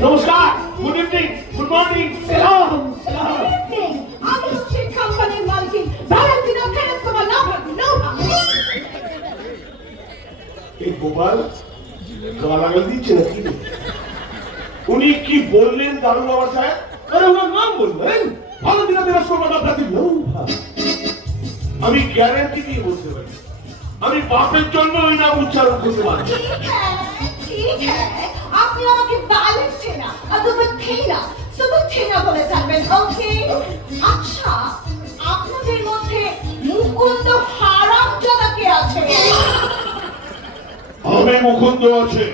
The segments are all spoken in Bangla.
নমস্কার গুড ইভিনিং গুড মর্নিং সালাম আমি উনি কি বললেন বাবা সাহেব? আমি গ্যারান্টি দিয়ে বলতে পারি। আমি বাপের জন্য ওই উচ্চারণ করতে পারি আমাকে ব্যালেন্স চেনা অথবা থেনা শুধু থেনা বলে যাবেন ওকে আচ্ছা আপনাদের মধ্যে মুকুন্দ হারাম কে আছে। আমি মুকুন্দ আছে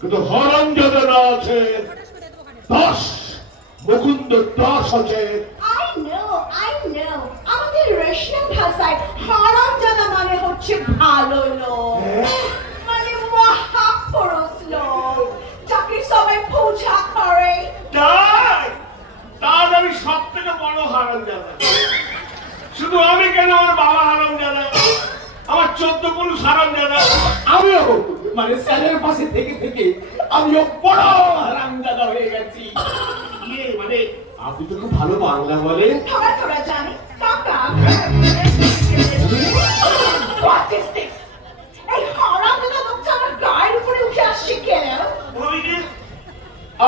কিন্তু হরম না আছে। দাস মুকুন্দ দাস আছে। আই নো আই নো আমাদের রাশিয়ান ভাষায় হারাম মানে হচ্ছে ভালো লোক মানে মহাপুরুষ লোক যাকে সবাই পূজা করে তাই তার আমি সব থেকে বড় হারাম জানা। শুধু আমি কেন আমার বাবা হারাম জানা? আমার চোদ্দ পুরুষ হারাম জানা? আমিও মানে স্যারের পাশে থেকে থেকে আমিও বড় হারামজাদা হয়ে গেছি। ইয়ে মানে আপনি তো খুব ভালো বাংলা বলেন। থোড়া থোড়া জানি। কাকা। What is this? এই হারাম লোকটা আমার গায়ের উপরে উঠে আসছে কেন?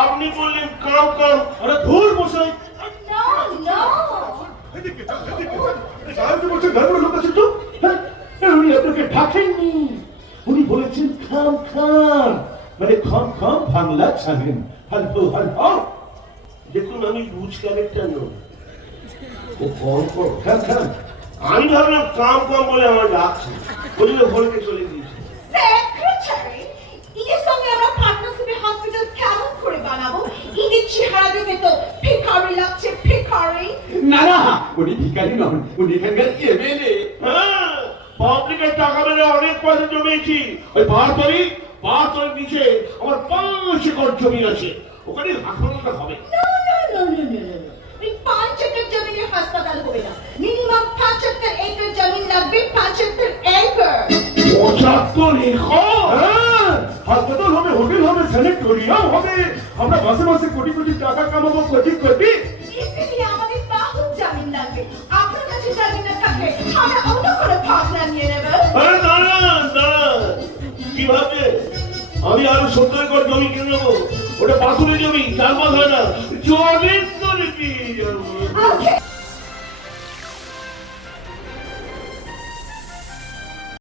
আপনি বললেন কাউ কাউ। আরে ধুর বসাই No, no. সাহায্য করছেন ধর্মের লোক আছে তো হ্যাঁ? হ্যাঁ, ডাকেননি উনি বলেছেন খাম খাম মানে খম খম বাংলা ছাড়েন। হালহো হালহো দেখুন আমি বুঝ ক্যারেক্টার নই ও কম কম খাম খাম আমি ভাবলাম কাম কাম বলে আমার ডাকছে ওই জন্য ভরকে চলে দিয়েছে সেক্রেটারি এর সঙ্গে আমরা পার্টনারশিপে হসপিটাল কেমন করে বানাবো? ঈদের চেহারা দেখে তো ভিখারি লাগছে ভিখারি। না না উনি ভিখারি নন। উনি এখানকার এমএলএ হ্যাঁ। পাবলিকের টাকা মেরে অনেক পয়সা জমিয়েছি। ওই পাহাড়তলি পাহাড়তলির নিচে আমার পাঁচ একর জমি আছে। ওখানে হাসপাতালটা হবে। পাঁচ একর জমিনে হাসপাতাল হবে না। মিনিমাম পঁচাত্তর একর জমিন লাগবে পঁচাত্তর একর পঁচাত্তর একর? হ্যাঁ, হাসপাতাল হবে হোটেল হবে স্যানিটোরিয়াম হবে। আমরা মাসে মাসে কোটি কোটি টাকা কামাবো কোটি কোটি। সত্তর একর জমি কিনে নেব। ওটা পাথরের জমি চার মাস হয় না। জলের তলে পেয়ে যাব